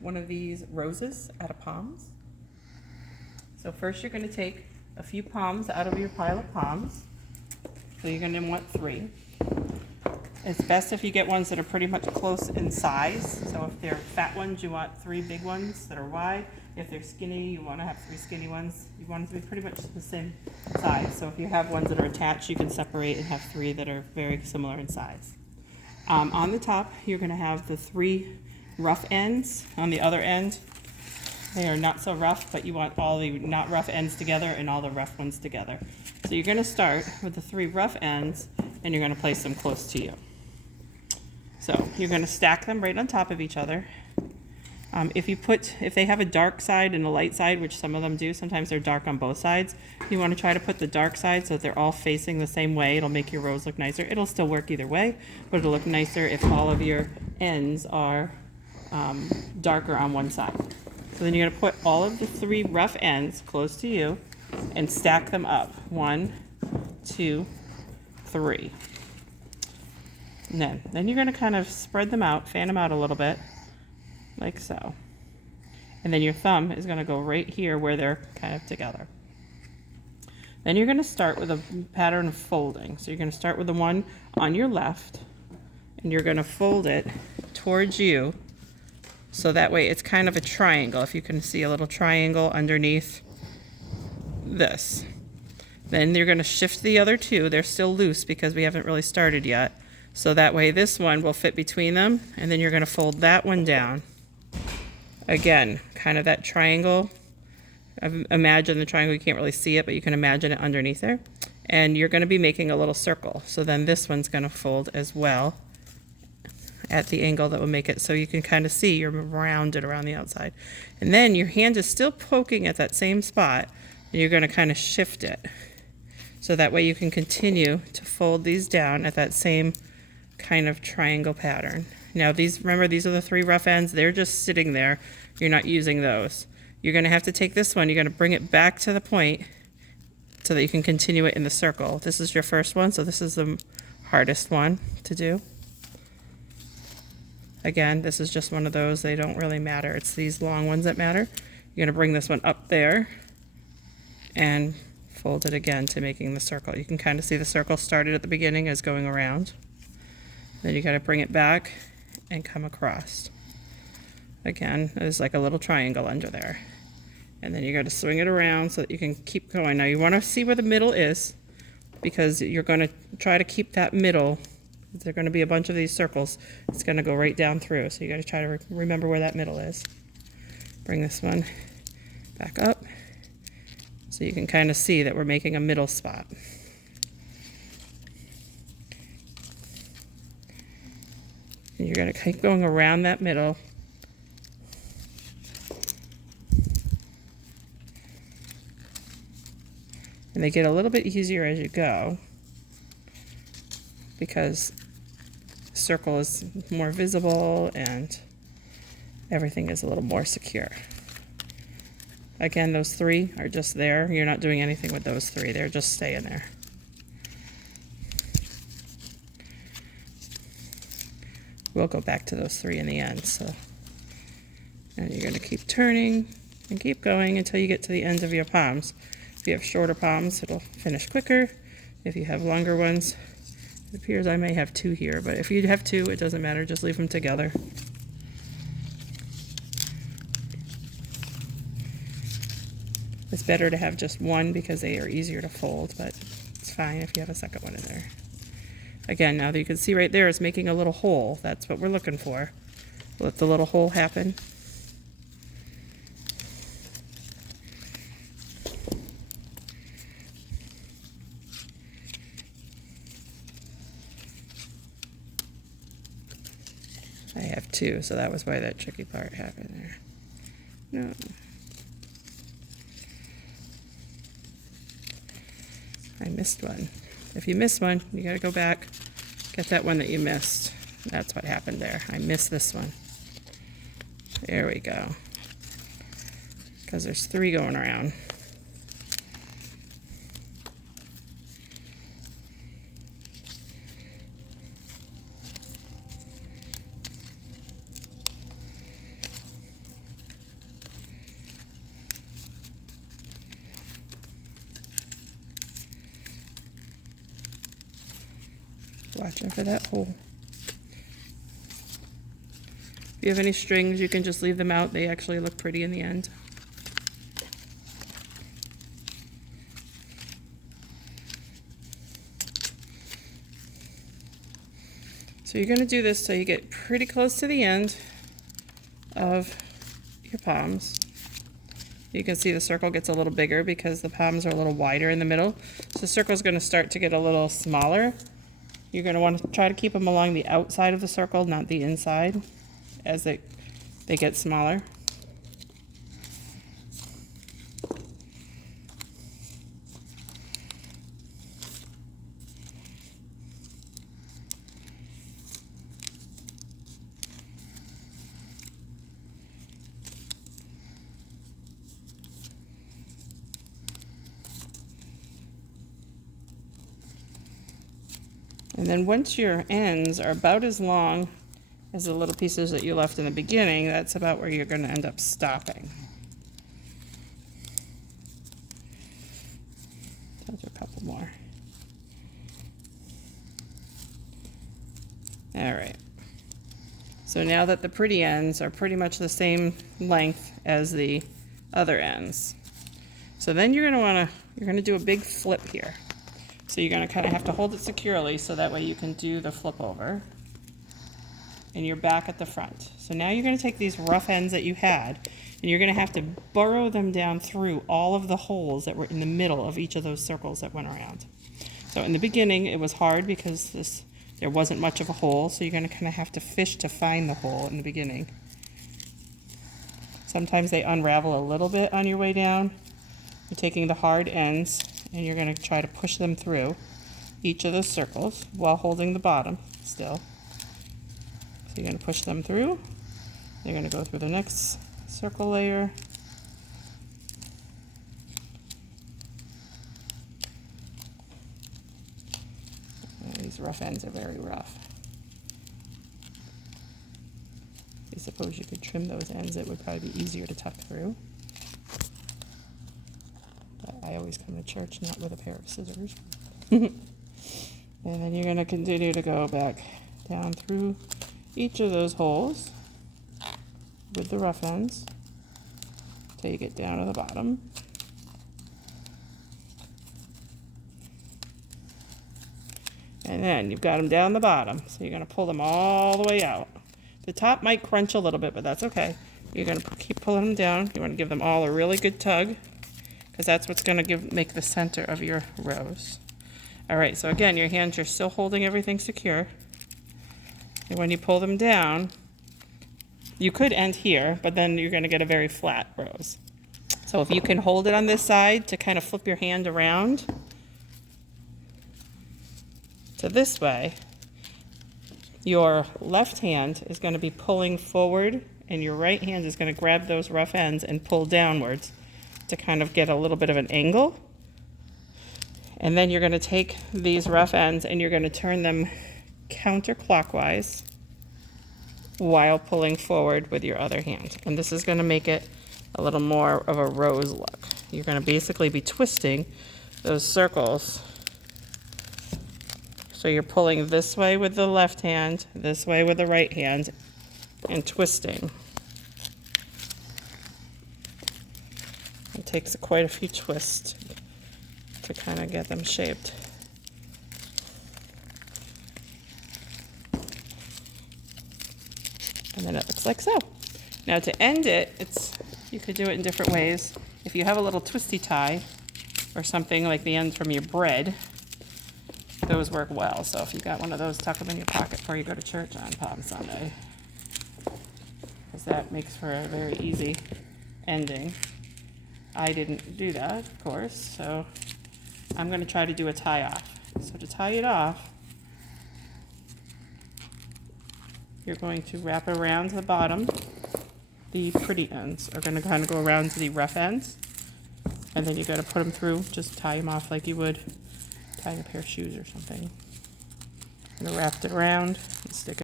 one of these roses out of palms. So first you're going to take a few palms out of your pile of palms. So you're going to want 3. It's best if you get ones that are pretty much close in size. So if they're fat ones, you want 3 big ones that are wide. If they're skinny, you want to have 3 skinny ones. You want it to be pretty much the same size. So if you have ones that are attached, you can separate and have 3 that are very similar in size. On the top, you're going to have the 3 rough ends. On the other end, they are not so rough, but you want all the not rough ends together and all the rough ones together. So you're going to start with the 3 rough ends, and you're going to place them close to you. So you're going to stack them right on top of each other. If they have a dark side and a light side, which some of them do, sometimes they're dark on both sides, you want to try to put the dark side so that they're all facing the same way. It'll make your rose look nicer. It'll still work either way, but it'll look nicer if all of your ends are darker on one side. So then you're going to put all of the 3 rough ends close to you and stack them up. 1, 2, 3. And then you're going to kind of spread them out, fan them out a little bit, like so. And then your thumb is going to go right here where they're kind of together. Then you're going to start with a pattern of folding. So you're going to start with the one on your left, and you're going to fold it towards you, so that way it's kind of a triangle. If you can see a little triangle underneath this. Then you're going to shift the other 2. They're still loose because we haven't really started yet. So that way this one will fit between them, and then you're going to fold that one down. Again, kind of that triangle. Imagine the triangle, you can't really see it, but you can imagine it underneath there. And you're going to be making a little circle. So then this one's going to fold as well at the angle that will make it so you can kind of see you're rounded around the outside. And then your hand is still poking at that same spot, and you're going to kind of shift it. So that way you can continue to fold these down at that same kind of triangle pattern. Now remember, these are the 3 rough ends. They're just sitting there. You're not using those. You're going to have to take this one. You're going to bring it back to the point so that you can continue it in the circle. This is your first one, so this is the hardest one to do. Again, this is just one of those. They don't really matter. It's these long ones that matter. You're going to bring this one up there and fold it again to making the circle. You can kind of see the circle started at the beginning as going around. Then you got to bring it back and come across. Again, there's like a little triangle under there. And then you got to swing it around so that you can keep going. Now you want to see where the middle is, because you're going to try to keep that middle. There are going to be a bunch of these circles. It's going to go right down through. So you got to try to remember where that middle is. Bring this one back up so you can kind of see that we're making a middle spot. And you're going to keep going around that middle. And they get a little bit easier as you go, because the circle is more visible and everything is a little more secure. Again, those 3 are just there. You're not doing anything with those 3. They're just staying there. We'll go back to those 3 in the end. So, and you're going to keep turning and keep going until you get to the ends of your palms. If you have shorter palms, it'll finish quicker. If you have longer ones, it appears I may have 2 here, but if you have 2, it doesn't matter. Just leave them together. It's better to have just 1 because they are easier to fold, but it's fine if you have a second one in there. Again, now that you can see right there, it's making a little hole. That's what we're looking for. Let the little hole happen. I have 2, so that was why that tricky part happened there. No. I missed one. If you miss one, you got to go back, get that one that you missed. That's what happened there. I missed this one. There we go. Because there's 3 going around. watching for that hole. If you have any strings, you can just leave them out. They actually look pretty in the end. So you're going to do this so you get pretty close to the end of your palms. You can see the circle gets a little bigger because the palms are a little wider in the middle. So the circle is going to start to get a little smaller. You're going to want to try to keep them along the outside of the circle, not the inside, as they get smaller. And then once your ends are about as long as the little pieces that you left in the beginning, that's about where you're going to end up stopping. Those are a couple more. All right. So now that the pretty ends are pretty much the same length as the other ends. So then you're going to do a big flip here. So you're going to kind of have to hold it securely so that way you can do the flip over. And you're back at the front. So now you're going to take these rough ends that you had and you're going to have to burrow them down through all of the holes that were in the middle of each of those circles that went around. So in the beginning it was hard because there wasn't much of a hole, so you're going to kind of have to fish to find the hole in the beginning. Sometimes they unravel a little bit on your way down. You're taking the hard ends and you're going to try to push them through each of those circles while holding the bottom still. So you're going to push them through. You're going to go through the next circle layer. And these rough ends are very rough. I suppose you could trim those ends. It would probably be easier to tuck through. I always come to church not with a pair of scissors. And then you're going to continue to go back down through each of those holes with the rough ends until you get down to the bottom. And then you've got them down the bottom, so you're going to pull them all the way out. The top might crunch a little bit, but that's okay. You're going to keep pulling them down. You want to give them all a really good tug, because that's what's going to make the center of your rose. All right, so again, your hands, you're still holding everything secure. And when you pull them down, you could end here, but then you're going to get a very flat rose. So if you can hold it on this side to kind of flip your hand around to this way, your left hand is going to be pulling forward and your right hand is going to grab those rough ends and pull downwards to kind of get a little bit of an angle. And then you're going to take these rough ends and you're going to turn them counterclockwise while pulling forward with your other hand. And this is going to make it a little more of a rose look. You're going to basically be twisting those circles. So you're pulling this way with the left hand, this way with the right hand, and twisting. It takes quite a few twists to kind of get them shaped. And then it looks like so. Now to end it, you could do it in different ways. If you have a little twisty tie or something like the ends from your bread, those work well. So if you got one of those, tuck them in your pocket before you go to church on Palm Sunday, because that makes for a very easy ending. I didn't do that, of course, so I'm going to try to do a tie off. So to tie it off, you're going to wrap it around the bottom. The pretty ends are going to kind of go around to the rough ends, and then you got to put them through. Just tie them off like you would tying a pair of shoes or something. And wrap it around and stick it